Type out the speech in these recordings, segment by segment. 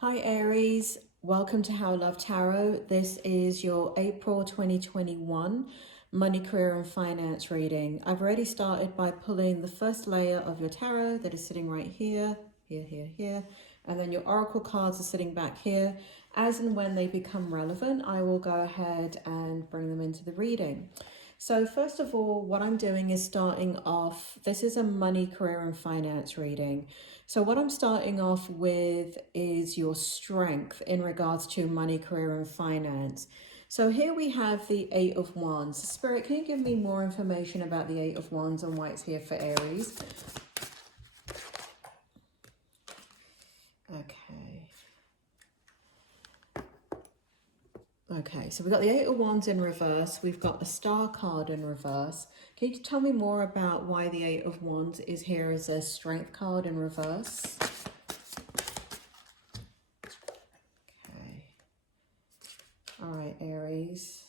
Hi Aries, welcome to How Love Tarot. This is your April 2021 money, career and finance reading. I've already started by pulling the first layer of your tarot that is sitting right here, here, and then your oracle cards are sitting back here. As and when they become relevant, I will go ahead and bring them into the reading. So first of all, what I'm doing is starting off, this is a money, career and finance reading. So what I'm starting off with is your strength in regards to money, career and finance. So here we have the Eight of Wands. Spirit, can you give me more information about the Eight of Wands and why it's here for Aries? Okay, so we've got the Eight of Wands in reverse. We've got the Star card in reverse. Can you tell me more about why the Eight of Wands is here as a strength card in reverse? Okay. All right, Aries.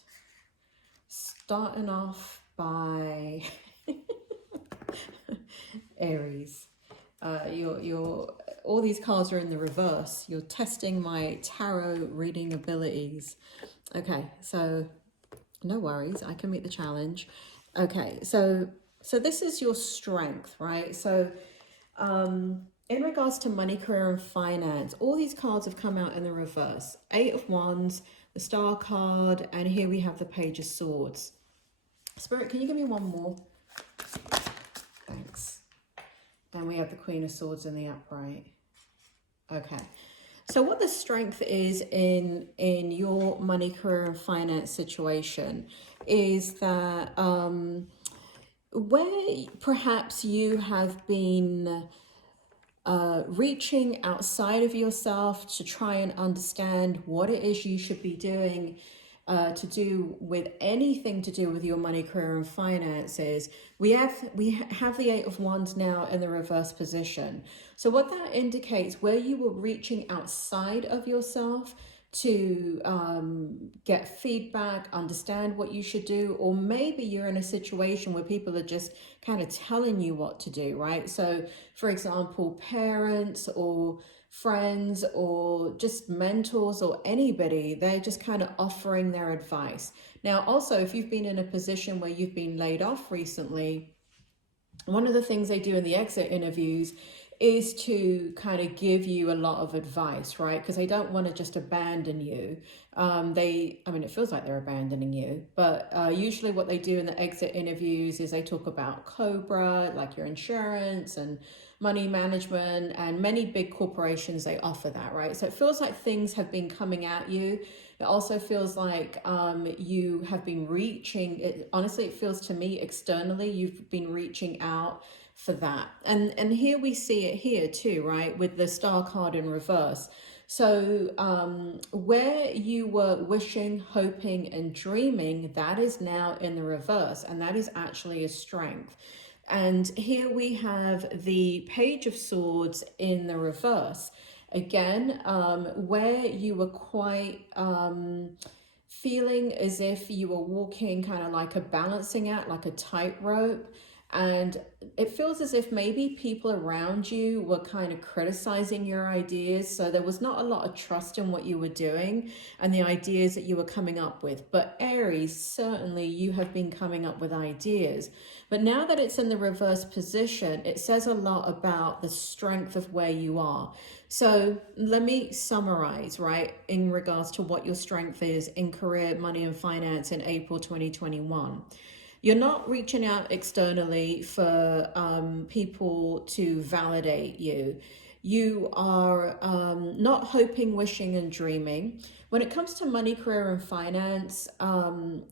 Starting off by Aries. All these cards are in the reverse. You're testing my tarot reading abilities. Okay, so no worries, I can meet the challenge. Okay, so this is your strength, right? So in regards to money, career and finance, all these cards have come out in the reverse. Eight of Wands, the Star card, and here we have the Page of Swords. Spirit, can you give me one more? Thanks. And we have the Queen of Swords in the upright. Okay. So what the strength is in your money, career and finance situation is that where perhaps you have been reaching outside of yourself to try and understand what it is you should be doing to do with anything to do with your money, career and finances. We have the Eight of Wands now in the reverse position. So what that indicates, where you were reaching outside of yourself to get feedback, understand what you should do, or maybe you're in a situation where people are just kind of telling you what to do, right? So for example, parents or friends or just mentors or anybody, they're just kind of offering their advice. Now also, if you've been in a position where you've been laid off recently, one of the things they do in the exit interviews is to kind of give you a lot of advice, right? Because they don't want to just abandon you. I mean, it feels like they're abandoning you, but usually what they do in the exit interviews is they talk about COBRA, like your insurance and money management, and many big corporations, they offer that, right? So it feels like things have been coming at you. It also feels like you have been reaching, honestly, it feels to me externally, you've been reaching out for that. And here we see it here too, right? With the Star card in reverse. So where you were wishing, hoping and dreaming, that is now in the reverse. And that is actually a strength. And here we have the Page of Swords in the reverse. Again, where you were quite feeling as if you were walking kind of like a balancing act, like a tightrope. And it feels as if maybe people around you were kind of criticizing your ideas. So there was not a lot of trust in what you were doing and the ideas that you were coming up with. But Aries, certainly you have been coming up with ideas. But now that it's in the reverse position, it says a lot about the strength of where you are. So let me summarize, right, in regards to what your strength is in career, money and finance in April 2021. You're not reaching out externally for people to validate you. You are not hoping, wishing and dreaming. When it comes to money, career and finance,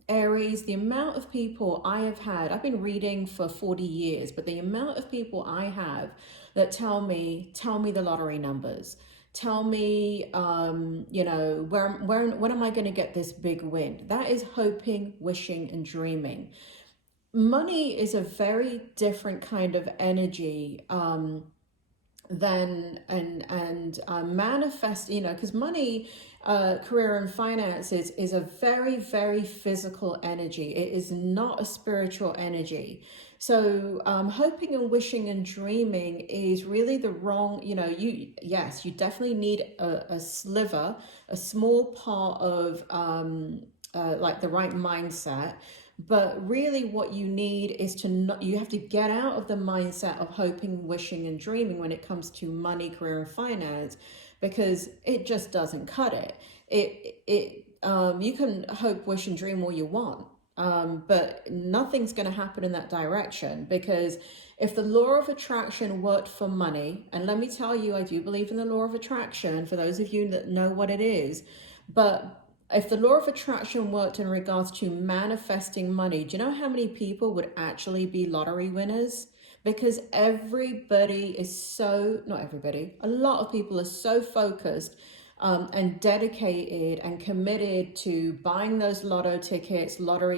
Aries, the amount of people I have had, I've been reading for 40 years, but the amount of people I have that tell me the lottery numbers. Tell me, you know, when am I going to get this big win? That is hoping, wishing and dreaming. Money is a very different kind of energy than manifest, you know, because money, career and finances is a very, very physical energy. It is not a spiritual energy. So hoping and wishing and dreaming is really the wrong, yes, you definitely need a sliver, a small part of like the right mindset. But really what you need is to not, you have to get out of the mindset of hoping, wishing and dreaming when it comes to money, career and finance, because it just doesn't cut it. You can hope, wish and dream all you want. But nothing's going to happen in that direction, because if the law of attraction worked for money, and let me tell you, I do believe in the law of attraction for those of you that know what it is, but if the law of attraction worked in regards to manifesting money, do you know how many people would actually be lottery winners? Because everybody is so, not everybody, a lot of people are so focused and dedicated and committed to buying those lottery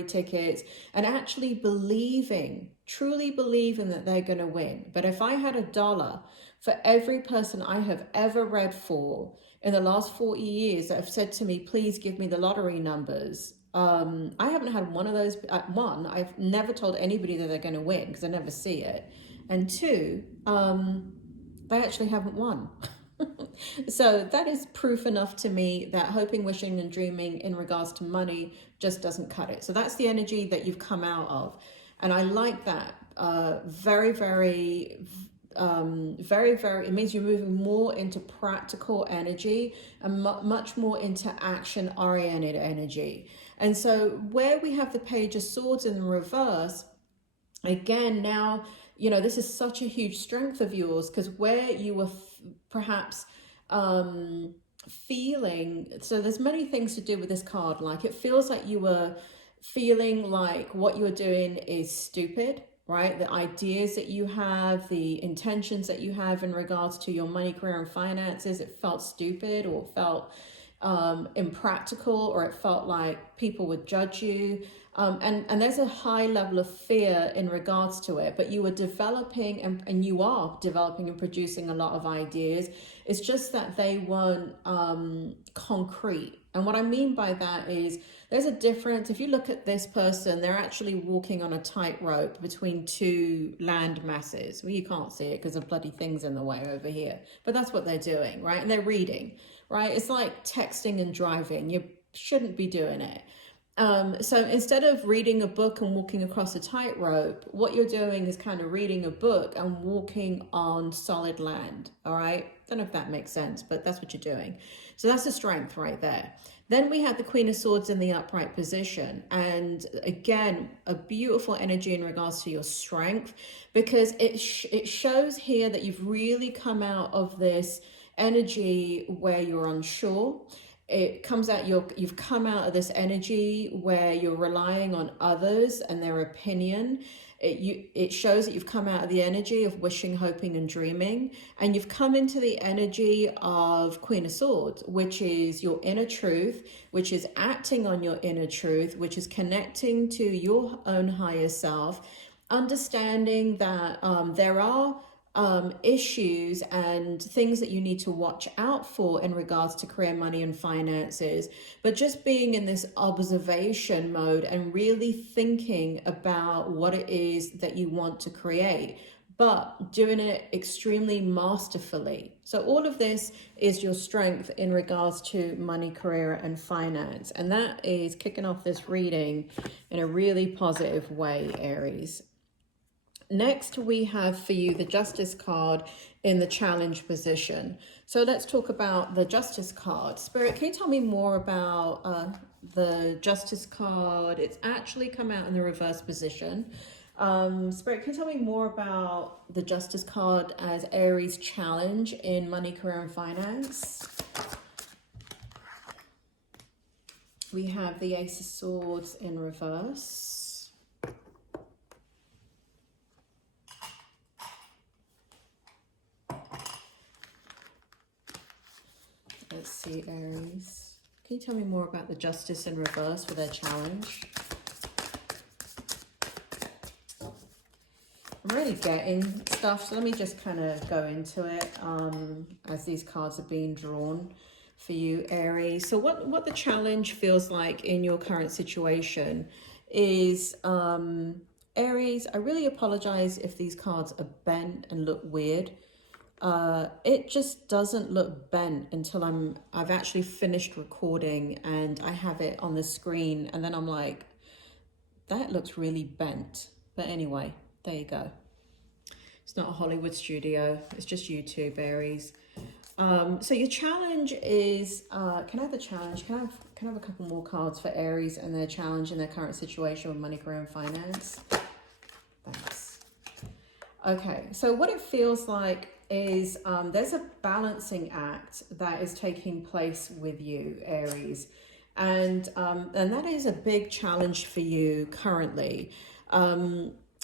tickets, and actually believing, truly believing that they're going to win. But if I had $1 for every person I have ever read for in the last 40 years that have said to me, please give me the lottery numbers, I haven't had one of those. One, I've never told anybody that they're going to win because I never see it. And two, they actually haven't won. So that is proof enough to me that hoping, wishing and dreaming in regards to money just doesn't cut it. So that's the energy that you've come out of. And I like that. Very, very, it means you're moving more into practical energy and much more into action oriented energy. And so where we have the Page of Swords in the reverse, again, now, this is such a huge strength of yours, because where you were perhaps feeling, so there's many things to do with this card, like it feels like you were feeling like what you're doing is stupid, right? The ideas that you have, the intentions that you have in regards to your money, career and finances, it felt stupid or felt impractical, or it felt like people would judge you. And there's a high level of fear in regards to it, but you were developing and you are developing and producing a lot of ideas. It's just that they weren't concrete. And what I mean by that is there's a difference. If you look at this person, they're actually walking on a tightrope between two land masses. Well, you can't see it because the bloody thing's in the way over here, but that's what they're doing, right? And they're reading, right? It's like texting and driving. You shouldn't be doing it. So instead of reading a book and walking across a tightrope, what you're doing is kind of reading a book and walking on solid land. All right. Don't know if that makes sense, but that's what you're doing. So that's a strength right there. Then we have the Queen of Swords in the upright position. And again, a beautiful energy in regards to your strength, because it shows here that you've really come out of this energy where you're unsure. It comes out, you've come out of this energy where you're relying on others and their opinion. It shows that you've come out of the energy of wishing, hoping and dreaming, and you've come into the energy of Queen of Swords, which is your inner truth, which is acting on your inner truth, which is connecting to your own higher self, understanding that there are issues and things that you need to watch out for in regards to career, money and finances, but just being in this observation mode and really thinking about what it is that you want to create, but doing it extremely masterfully. So all of this is your strength in regards to money, career and finance. And that is kicking off this reading in a really positive way, Aries. Next, we have for you the Justice card in the challenge position. So let's talk about the Justice card. Spirit, can you tell me more about the Justice card? It's actually come out in the reverse position. Spirit, can you tell me more about the Justice card as Aries challenge in money, career and finance? We have the Ace of Swords in reverse. Let's see, Aries. Can you tell me more about the Justice in reverse for their challenge? I'm really getting stuff, so let me just kind of go into it as these cards are being drawn for you, Aries. So what the challenge feels like in your current situation is Aries, I really apologize if these cards are bent and look weird. It just doesn't look bent until I've actually finished recording and I have it on the screen, and then I'm like, that looks really bent. But anyway, there you go. It's not a Hollywood studio, it's just YouTube, Aries. So your challenge is, can I have the challenge? Can I have a couple more cards for Aries and their challenge in their current situation with money, career, and finance? Thanks. Okay, so what it feels like is there's a balancing act that is taking place with you, Aries. And that is a big challenge for you currently.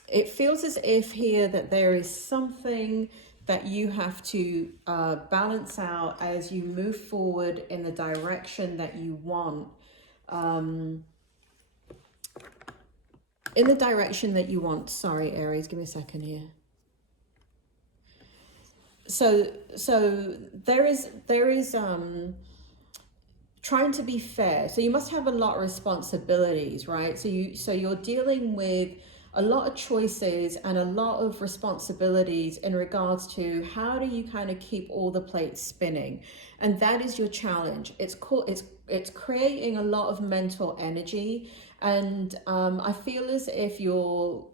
It feels as if here that there is something that you have to balance out as you move forward in the direction that you want. In the direction that you want. Sorry, Aries, give me a second here. So there is trying to be fair. So you must have a lot of responsibilities, right? So you're dealing with a lot of choices and a lot of responsibilities in regards to how do you kind of keep all the plates spinning, and that is your challenge. It's creating a lot of mental energy, and I feel as if you're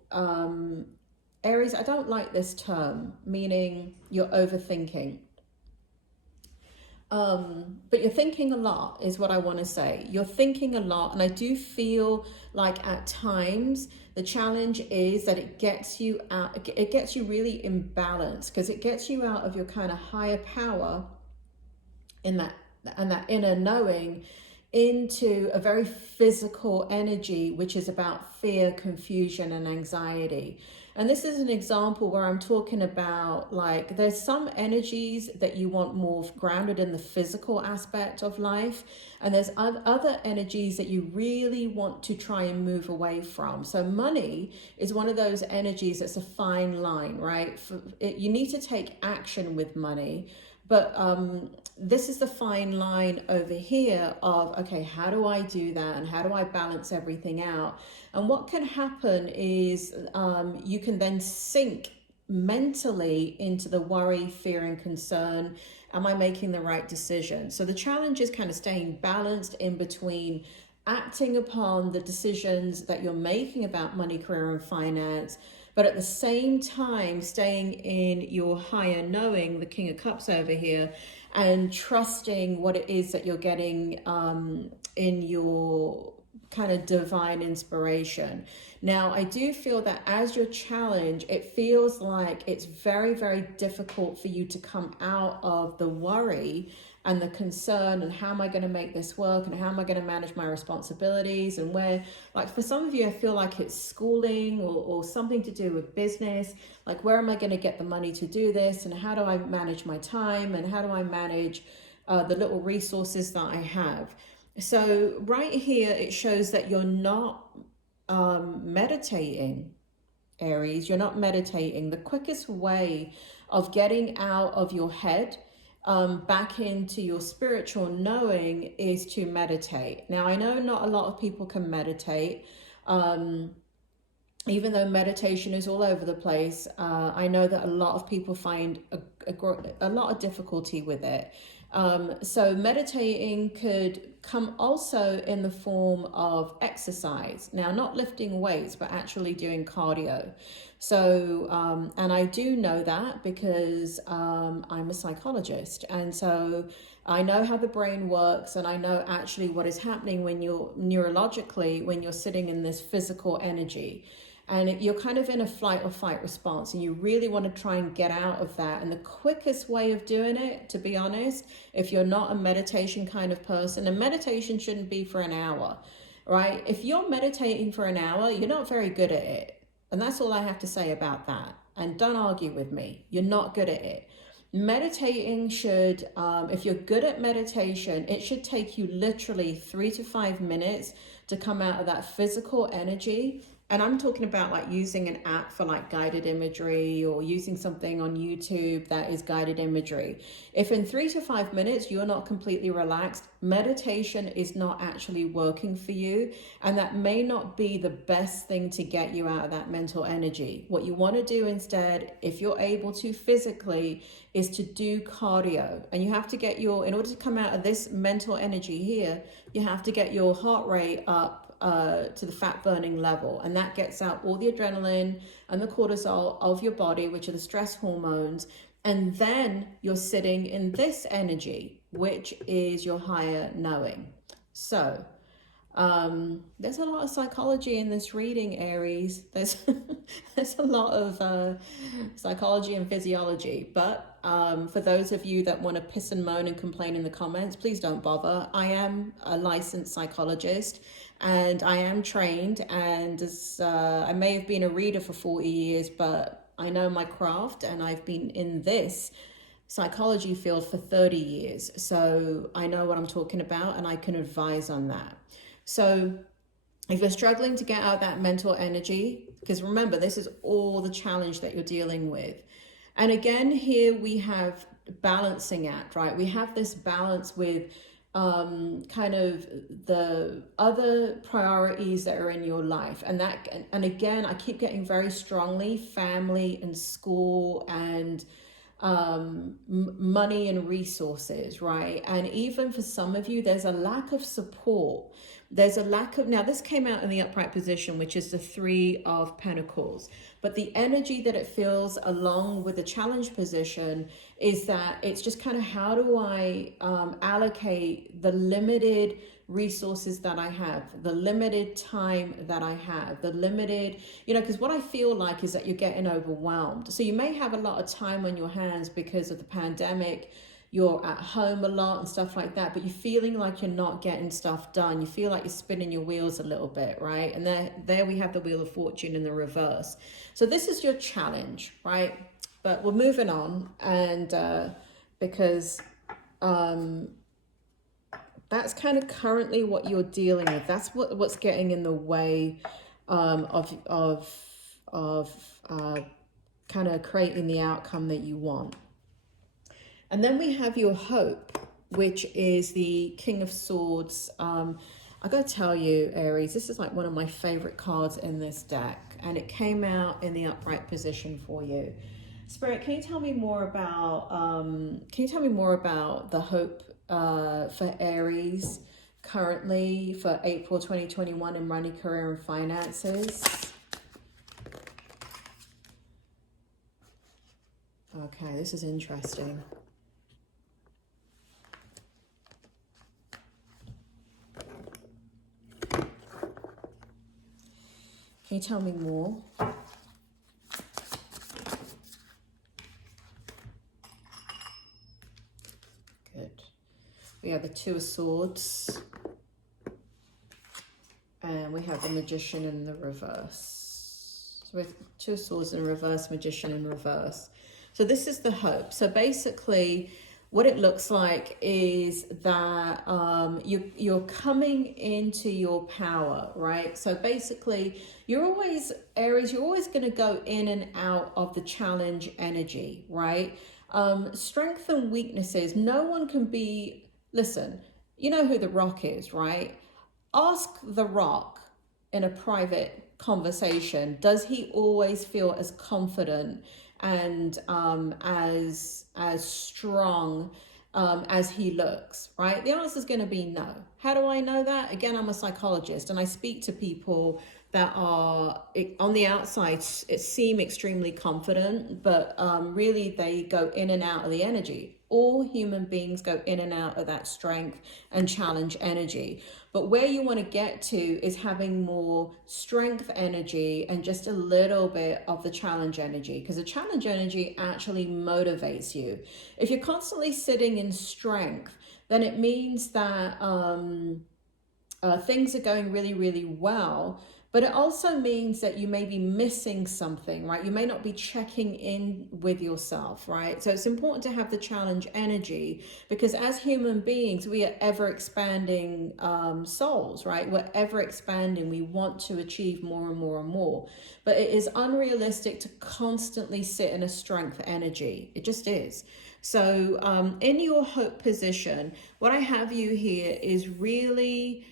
Aries, I don't like this term, meaning you're overthinking. But you're thinking a lot is what I want to say. You're thinking a lot, and I do feel like at times the challenge is that it gets you out, it gets you really imbalanced, because it gets you out of your kind of higher power in that, and that inner knowing, into a very physical energy, which is about fear, confusion, and anxiety. And this is an example where I'm talking about, like, there's some energies that you want more grounded in the physical aspect of life, and there's other energies that you really want to try and move away from. So money is one of those energies that's a fine line, right? You need to take action with money, but this is the fine line over here of, okay, how do I do that? And how do I balance everything out? And what can happen is you can then sink mentally into the worry, fear, and concern. Am I making the right decision? So the challenge is kind of staying balanced in between acting upon the decisions that you're making about money, career, and finance, but at the same time staying in your higher knowing, the King of Cups over here, and trusting what it is that you're getting in your kind of divine inspiration. Now, I do feel that as your challenge, it feels like it's very, very difficult for you to come out of the worry and the concern, and how am I going to make this work, and how am I going to manage my responsibilities, and where, like, for some of you, I feel like it's schooling or something to do with business, like, where am I going to get the money to do this, and how do I manage my time, and how do I manage the little resources that I have. So right here, it shows that you're not meditating, Aries. You're not meditating. The quickest way of getting out of your head back into your spiritual knowing is to meditate. Now, I know not a lot of people can meditate, even though meditation is all over the place. I know that a lot of people find a lot of difficulty with it. So meditating could come also in the form of exercise. Now, not lifting weights, but actually doing cardio. So, and I do know that because I'm a psychologist. And so I know how the brain works, and I know actually what is happening when you're neurologically, when you're sitting in this physical energy. And you're kind of in a flight or fight response, and you really want to try and get out of that. And the quickest way of doing it, to be honest, if you're not a meditation kind of person, and meditation shouldn't be for an hour, right? If you're meditating for an hour, you're not very good at it. And that's all I have to say about that. And don't argue with me. You're not good at it. Meditating should, if you're good at meditation, it should take you literally 3 to 5 minutes to come out of that physical energy And I'm talking about like using an app for like guided imagery, or using something on YouTube that is guided imagery. If in 3 to 5 minutes you're not completely relaxed, meditation is not actually working for you. And that may not be the best thing to get you out of that mental energy. What you want to do instead, if you're able to physically, is to do cardio. And you have to get in order to come out of this mental energy here, you have to get your heart rate up to the fat burning level, and that gets out all the adrenaline and the cortisol of your body, which are the stress hormones. And then you're sitting in this energy, which is your higher knowing. So there's a lot of psychology in this reading, Aries. There's a lot of psychology and physiology, but for those of you that want to piss and moan and complain in the comments, please don't bother. I am a licensed psychologist, and I am trained, and I may have been a reader for 40 years, but I know my craft, and I've been in this psychology field for 30 years. So I know what I'm talking about, and I can advise on that. So if you're struggling to get out that mental energy, because remember, this is all the challenge that you're dealing with. And again, here we have balancing act, right? We have this balance with kind of the other priorities that are in your life. And again, I keep getting very strongly family and school and money and resources, right? And even for some of you, there's a lack of support. There's a lack of, now this came out in the upright position, which is the 3 of Pentacles. But the energy that it feels along with the challenge position is that it's just kind of, how do I allocate the limited resources that I have, the limited time that I have, the limited, because what I feel like is that you're getting overwhelmed. So you may have a lot of time on your hands because of the pandemic. You're at home a lot and stuff like that, but you're feeling like you're not getting stuff done. You feel like you're spinning your wheels a little bit, right? And there we have the Wheel of Fortune in the reverse. So this is your challenge, right? But we're moving on, and because that's kind of currently what you're dealing with. That's what's getting in the way of kind of creating the outcome that you want. And then we have your hope, which is the King of Swords. I gotta tell you, Aries, this is like one of my favorite cards in this deck, and it came out in the upright position for you. Spirit, can you tell me more about the hope for Aries currently for April 2021 in money, career, and finances? Okay, this is interesting. Can you tell me more? Good. We have the 2 of Swords. And we have the Magician in the reverse. So we have 2 of Swords in reverse, Magician in reverse. So this is the hope. So basically, what it looks like is that you're coming into your power, right? So basically, Aries, you're always going to go in and out of the challenge energy, right? Strength and weaknesses, no one can be, listen, you know who the Rock is, right? Ask the Rock in a private conversation, does he always feel as confident and as strong as he looks, right? The answer is going to be no. How do I know that? Again, I'm a psychologist, and I speak to people that are on the outside seem extremely confident, but really they go in and out of the energy. All human beings go in and out of that strength and challenge energy. But where you want to get to is having more strength energy and just a little bit of the challenge energy, because the challenge energy actually motivates you. If you're constantly sitting in strength, then it means that things are going really, really well, But it also means that you may be missing something, right? You may not be checking in with yourself, right? So it's important to have the challenge energy, because as human beings, we are ever expanding souls, right? We're ever expanding. We want to achieve more and more and more. But it is unrealistic to constantly sit in a strength energy. It just is. So in your hope position, what I have you here is really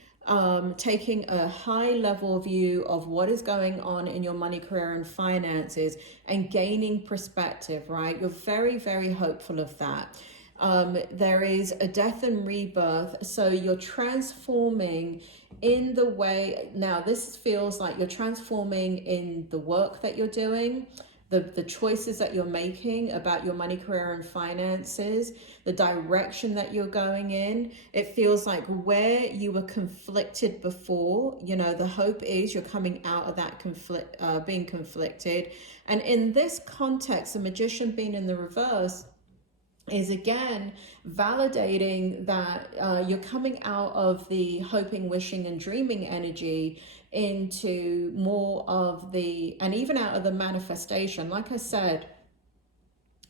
taking a high level view of what is going on in your money, career, and finances, and gaining perspective, right? You're very, very hopeful of that. There is a death and rebirth, so you're transforming in the way. Now this feels like you're transforming in the work that you're doing, the choices that you're making about your money, career, and finances, the direction that you're going in. It feels like where you were conflicted before, you know, the hope is you're coming out of that conflict, being conflicted. And in this context, the Magician being in the reverse is again validating that you're coming out of the hoping, wishing, and dreaming energy into more of the, and even out of the manifestation. Like I said,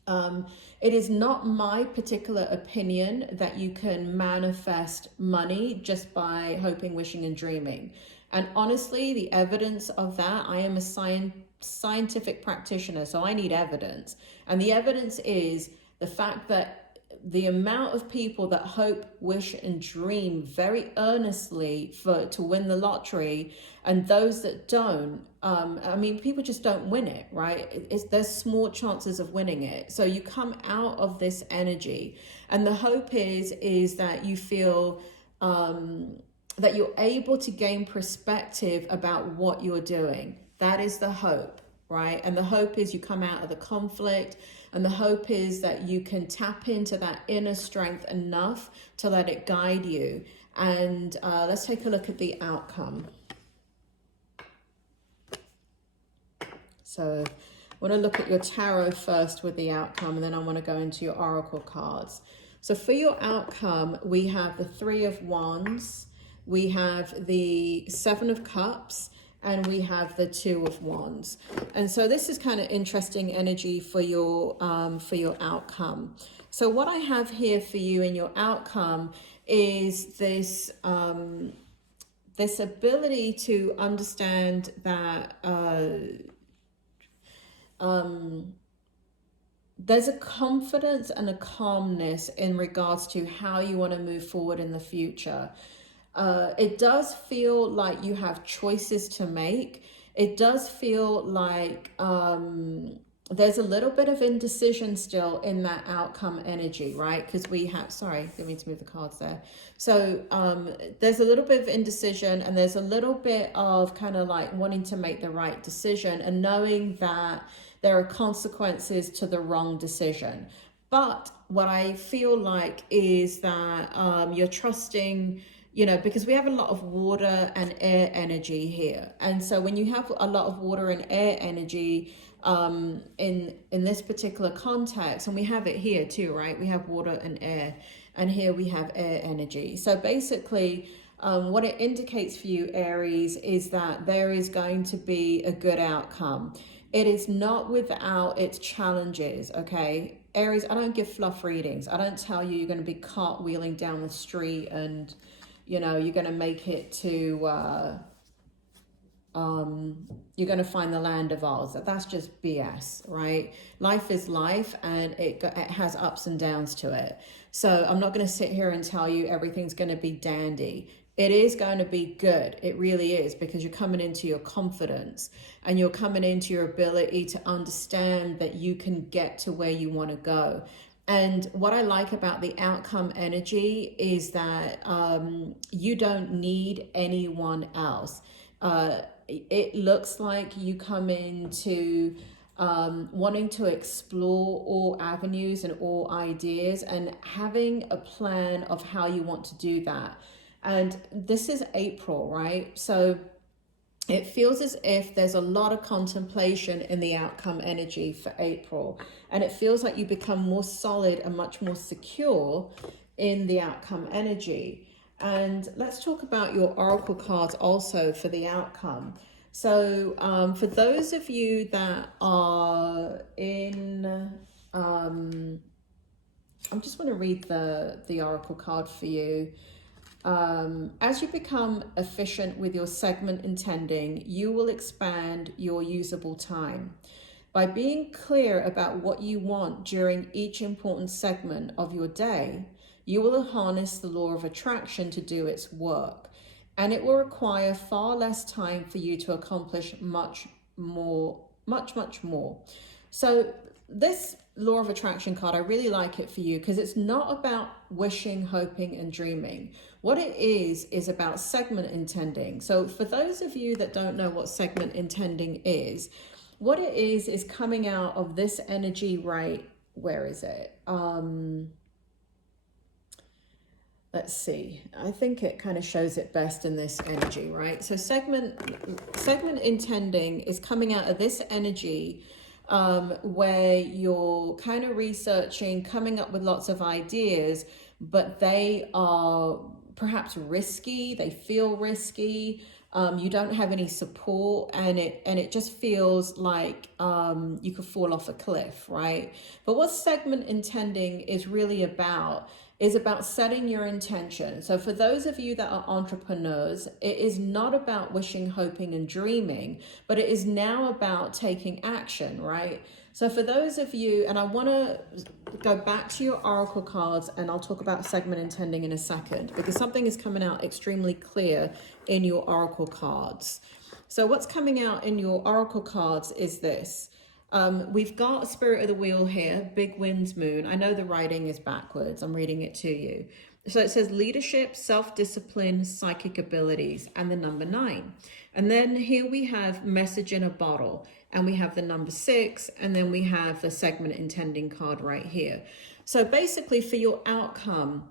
it is not my particular opinion that you can manifest money just by hoping, wishing, and dreaming. And honestly, the evidence of that, I am a scientific practitioner, so I need evidence. And the evidence is the fact that the amount of people that hope, wish, and dream very earnestly to win the lottery, and those that don't, I mean, people just don't win it, right? There's small chances of winning it. So you come out of this energy, and the hope is that you feel that you're able to gain perspective about what you're doing. That is the hope, right? And the hope is you come out of the conflict. And the hope is that you can tap into that inner strength enough to let it guide you. And let's take a look at the outcome. So I want to look at your tarot first with the outcome, and then I want to go into your oracle cards. So for your outcome, we have the Three of Wands, we have the Seven of Cups, and we have the Two of Wands. And so this is kind of interesting energy for your outcome. So what I have here for you in your outcome is this this ability to understand that there's a confidence and a calmness in regards to how you want to move forward in the future. It does feel like you have choices to make. It does feel like there's a little bit of indecision still in that outcome energy, right? Because we have, sorry, didn't mean to move the cards there. So there's a little bit of indecision, and there's a little bit of kind of like wanting to make the right decision and knowing that there are consequences to the wrong decision. But what I feel like is that you're trusting, you know, because we have a lot of water and air energy here. And so when you have a lot of water and air energy in this particular context, and we have it here too, right? We have water and air, and here we have air energy. So basically, what it indicates for you, Aries, is that there is going to be a good outcome. It is not without its challenges, okay? Aries, I don't give fluff readings. I don't tell you you're going to be cartwheeling down the street and, you know, you're going to make it to, you're going to find the land of Oz. That's just BS, right? Life is life, and it has ups and downs to it. So I'm not going to sit here and tell you everything's going to be dandy. It is going to be good. It really is, because you're coming into your confidence and you're coming into your ability to understand that you can get to where you want to go. And what I like about the outcome energy is that you don't need anyone else. It looks like you come into wanting to explore all avenues and all ideas and having a plan of how you want to do that. And this is April, right? So it feels as if there's a lot of contemplation in the outcome energy for April. And it feels like you become more solid and much more secure in the outcome energy. And let's talk about your oracle cards also for the outcome. So for those of you that are in, I just want to read the oracle card for you. As you become efficient with your segment intending, you will expand your usable time. By being clear about what you want during each important segment of your day, you will harness the law of attraction to do its work, and it will require far less time for you to accomplish much more. So this law of attraction card, I really like it for you because it's not about wishing, hoping, and dreaming. What it is about segment intending. So for those of you that don't know what segment intending is, what it is coming out of this energy, right? Where is it? Let's see. I think it kind of shows it best in this energy, right? So segment intending is coming out of this energy where you're kind of researching, coming up with lots of ideas, but they are perhaps risky. They feel risky. You don't have any support, and it just feels like you could fall off a cliff, right? But what segment intending is really about is about setting your intention. So for those of you that are entrepreneurs, it is not about wishing, hoping, and dreaming, but it is now about taking action, right? So for those of you, and I want to go back to your oracle cards, and I'll talk about segment intending in a second, because something is coming out extremely clear in your oracle cards. So what's coming out in your oracle cards is this. We've got Spirit of the Wheel here, Big Winds Moon. I know the writing is backwards. I'm reading it to you. So it says leadership, self-discipline, psychic abilities, and the number 9. And then here we have message in a bottle, and we have the number 6, and then we have the segment intending card right here. So basically for your outcome,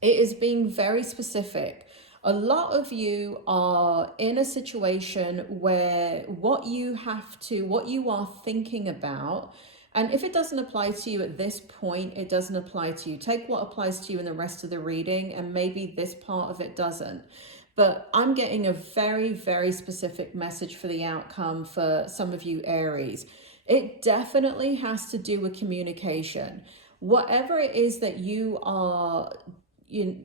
it is being very specific. A lot of you are in a situation where what you are thinking about, and if it doesn't apply to you at this point, it doesn't apply to you. Take what applies to you in the rest of the reading, and maybe this part of it doesn't. But I'm getting a very, very specific message for the outcome for some of you Aries. It definitely has to do with communication. Whatever it is that you are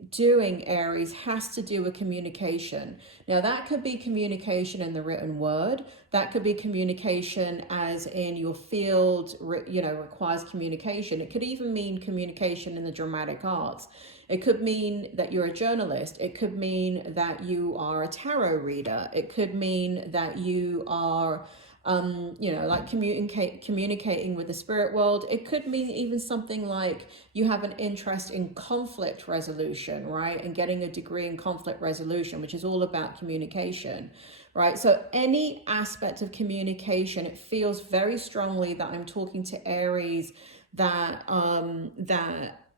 doing, Aries, has to do with communication. Now that could be communication in the written word, that could be communication as in your field, requires communication. It could even mean communication in the dramatic arts. It could mean that you're a journalist. It could mean that you are a tarot reader. It could mean that you are like communicating with the spirit world. It could mean even something like you have an interest in conflict resolution, right? And getting a degree in conflict resolution, which is all about communication, right? So any aspect of communication, it feels very strongly that I'm talking to Aries that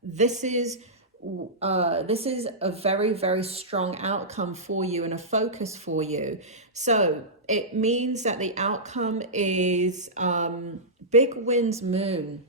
this is a very, very strong outcome for you and a focus for you. So it means that the outcome is Big Winds Moon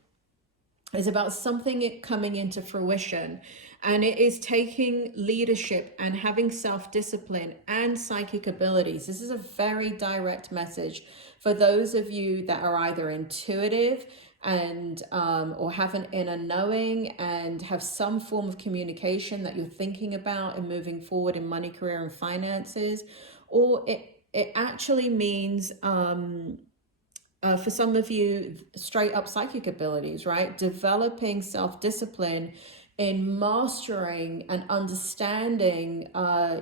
is about something coming into fruition, and it is taking leadership and having self-discipline and psychic abilities. This is a very direct message for those of you that are either intuitive and or have an inner knowing and have some form of communication that you're thinking about and moving forward in money, career, and finances, or it actually means for some of you straight up psychic abilities, right? Developing self-discipline in mastering and understanding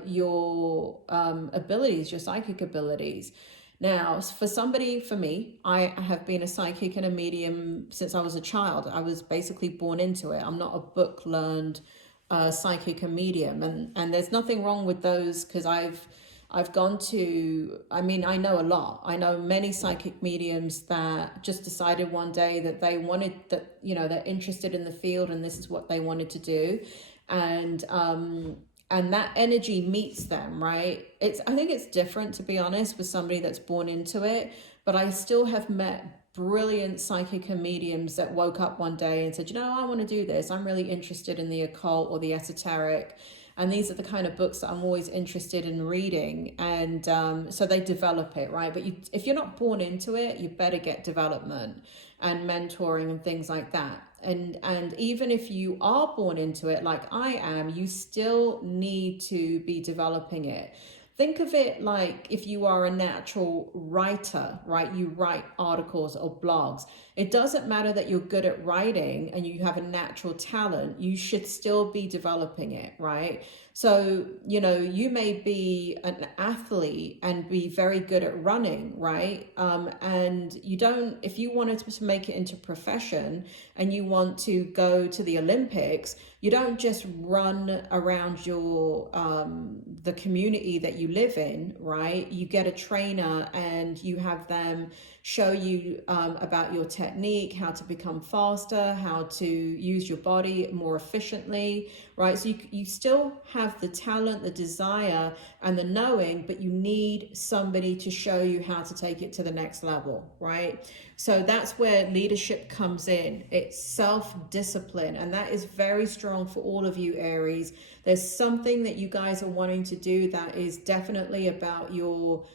your abilities, your psychic abilities. Now, for me, I have been a psychic and a medium since I was a child. I was basically born into it. I'm not a book learned psychic and medium, and there's nothing wrong with those, because I've gone to, I know a lot. I know many psychic mediums that just decided one day that they wanted that, they're interested in the field and this is what they wanted to do. And that energy meets them, right? I think it's different, to be honest, with somebody that's born into it, but I still have met brilliant psychic and mediums that woke up one day and said, I want to do this. I'm really interested in the occult or the esoteric. And these are the kind of books that I'm always interested in reading. And so they develop it, right? But if you're not born into it, you better get development and mentoring and things like that. And even if you are born into it, like I am, you still need to be developing it. Think of it like if you are a natural writer, right? You write articles or blogs. It doesn't matter that you're good at writing and you have a natural talent. You should still be developing it, right? So, you know, you may be an athlete and be very good at running, right? And you don't, if you wanted to make it into a profession and you want to go to the Olympics, you don't just run around your the community that you live in, right? You get a trainer and you have them show you about your technique, how to become faster, how to use your body more efficiently, right? So you still have the talent, the desire, and the knowing, but you need somebody to show you how to take it to the next level, right? So that's where leadership comes in. It's self-discipline, and that is very strong for all of you, Aries. There's something that you guys are wanting to do that is definitely about your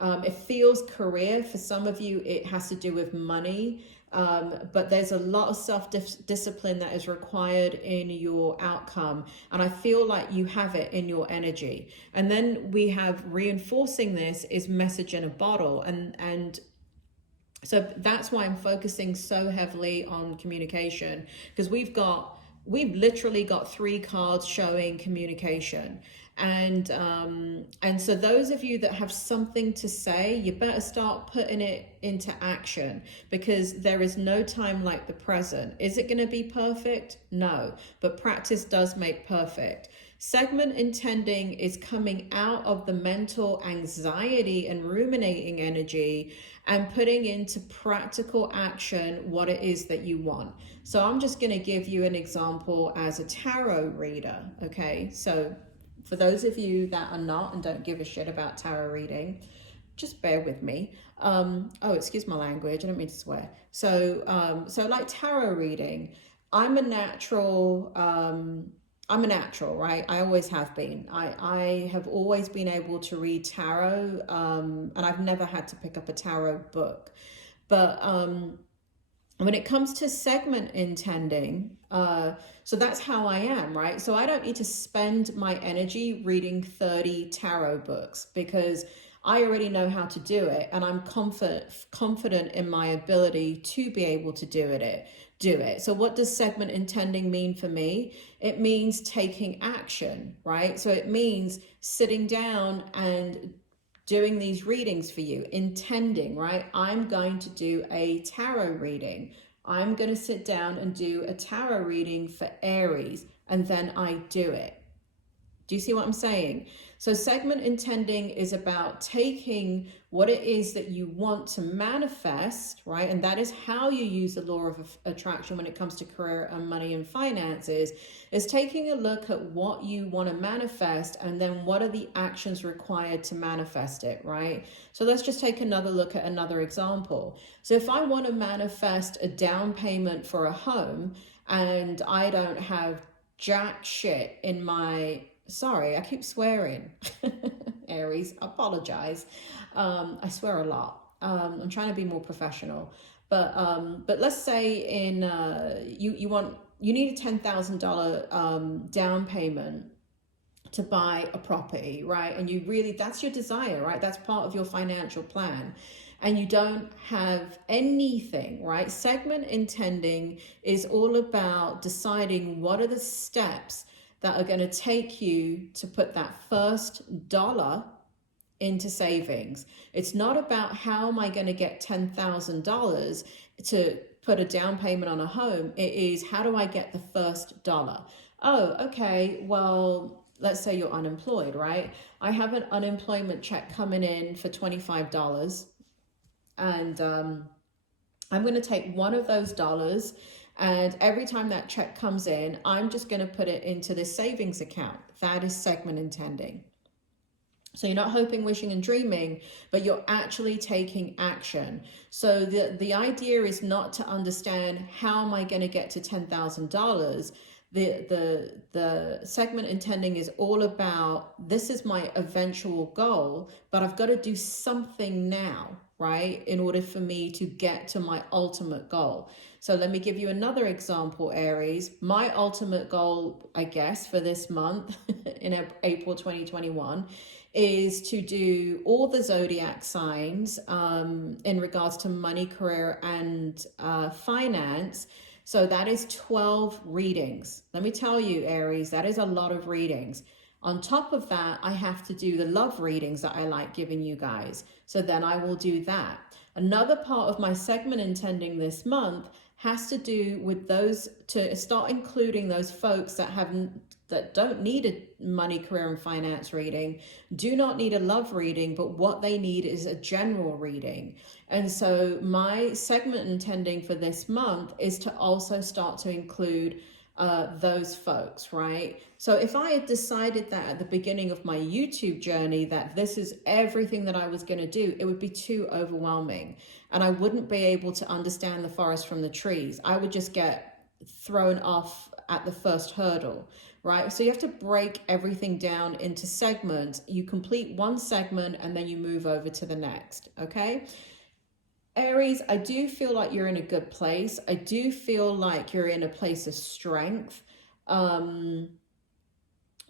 it feels career. For some of you, it has to do with money, but there's a lot of self-discipline that is required in your outcome. And I feel like you have it in your energy. And then we have reinforcing this is message in a bottle. And so that's why I'm focusing so heavily on communication, because we've literally got 3 cards showing communication. And so those of you that have something to say, you better start putting it into action, because there is no time like the present. Is it going to be perfect? No, but practice does make perfect. Segment intending is coming out of the mental anxiety and ruminating energy and putting into practical action what it is that you want. So I'm just going to give you an example as a tarot reader. Okay, so for those of you that are not and don't give a shit about tarot reading, just bear with me. Oh, excuse my language, I don't mean to swear. So like tarot reading, I'm a natural, right? I always have been. I have always been able to read tarot, and I've never had to pick up a tarot book. But when it comes to segment intending, so that's how I am, right? So I don't need to spend my energy reading 30 tarot books, because I already know how to do it, and I'm confident in my ability to be able to do it. So what does segment intending mean for me? It means taking action, right? So it means sitting down and doing these readings for you, intending, right? I'm going to do a tarot reading. I'm going to sit down and do a tarot reading for Aries, and then I do it. Do you see what I'm saying? So segment intending is about taking what it is that you want to manifest, right? And that is how you use the law of attraction when it comes to career and money and finances, is taking a look at what you want to manifest and then what are the actions required to manifest it, right? So let's just take another look at another example. So if I want to manifest a down payment for a home and I don't have jack shit in my... Sorry, I keep swearing. Aries, apologize. I swear a lot. I'm trying to be more professional. But let's say in you need a $10,000 down payment to buy a property, right? And you really, that's your desire, right? That's part of your financial plan. And you don't have anything, right? Segment intending is all about deciding what are the steps that are going to take you to put that first dollar into savings. It's not about how am I going to get $10,000 to put a down payment on a home. It is how do I get the first dollar? Oh, okay, well, let's say you're unemployed, right? I have an unemployment check coming in for $25, and I'm going to take one of those dollars, and every time that check comes in, I'm just going to put it into this savings account. That is segment intending. So you're not hoping, wishing, and dreaming, but you're actually taking action. So the idea is not to understand how am I going to get to $10,000. The segment intending is all about, this is my eventual goal, but I've got to do something now, right, in order for me to get to my ultimate goal. So let me give you another example, Aries. My ultimate goal, I guess, for this month in April 2021 is to do all the zodiac signs in regards to money, career, and finance. So that is 12 readings. Let me tell you, Aries, that is a lot of readings. On top of that, I have to do the love readings that I like giving you guys. So then I will do that. Another part of my segment intending this month has to do with those, to start including those folks that don't need a money, career, and finance reading, do not need a love reading, but what they need is a general reading. And so my segment intending for this month is to also start to include those folks, right? So if I had decided that at the beginning of my YouTube journey, that this is everything that I was going to do, it would be too overwhelming. And I wouldn't be able to understand the forest from the trees. I would just get thrown off at the first hurdle, right? So you have to break everything down into segments. You complete one segment and then you move over to the next, okay? Aries, I do feel like you're in a good place. I do feel like you're in a place of strength,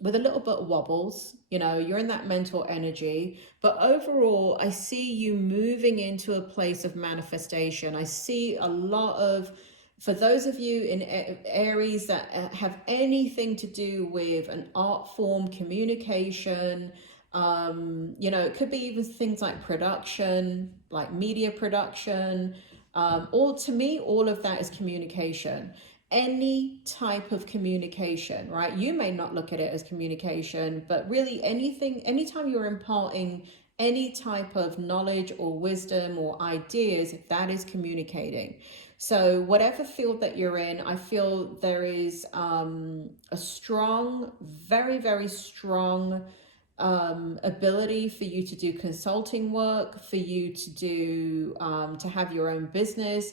with a little bit of wobbles. You know, you're in that mental energy, but overall, I see you moving into a place of manifestation. I see a lot of, for those of you in Aries that have anything to do with an art form, communication, you know, it could be even things like production, like media production, to me, all of that is communication. Any type of communication, right? You may not look at it as communication, but really anything, anytime you're imparting any type of knowledge or wisdom or ideas, that is communicating. So whatever field that you're in, I feel there is a strong, very, very strong ability for you to do consulting work, for you to do, to have your own business.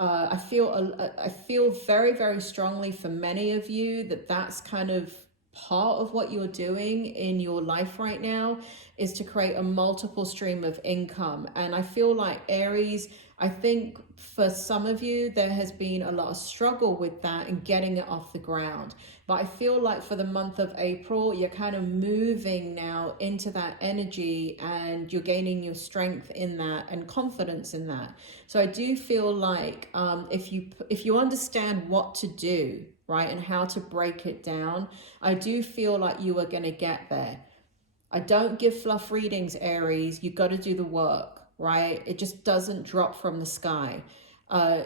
I feel very, very strongly for many of you that that's kind of part of what you're doing in your life right now, is to create a multiple stream of income. And I feel like Aries, I think for some of you, there has been a lot of struggle with that and getting it off the ground. But I feel like for the month of April, you're kind of moving now into that energy and you're gaining your strength in that and confidence in that. So I do feel like if you understand what to do, right, and how to break it down, I do feel like you are going to get there. I don't give fluff readings, Aries. You've got to do the work, right? It just doesn't drop from the sky.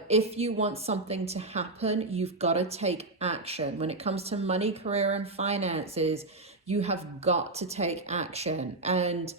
If you want something to happen, you've got to take action. When it comes to money, career, and finances, you have got to take action. And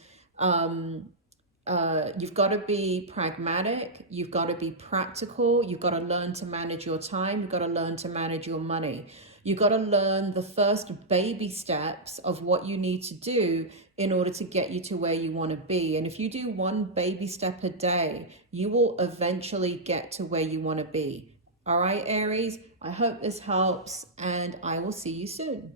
you've got to be pragmatic. You've got to be practical. You've got to learn to manage your time. You've got to learn to manage your money. You've got to learn the first baby steps of what you need to do in order to get you to where you want to be. And if you do one baby step a day, you will eventually get to where you want to be. All right, Aries, I hope this helps, and I will see you soon.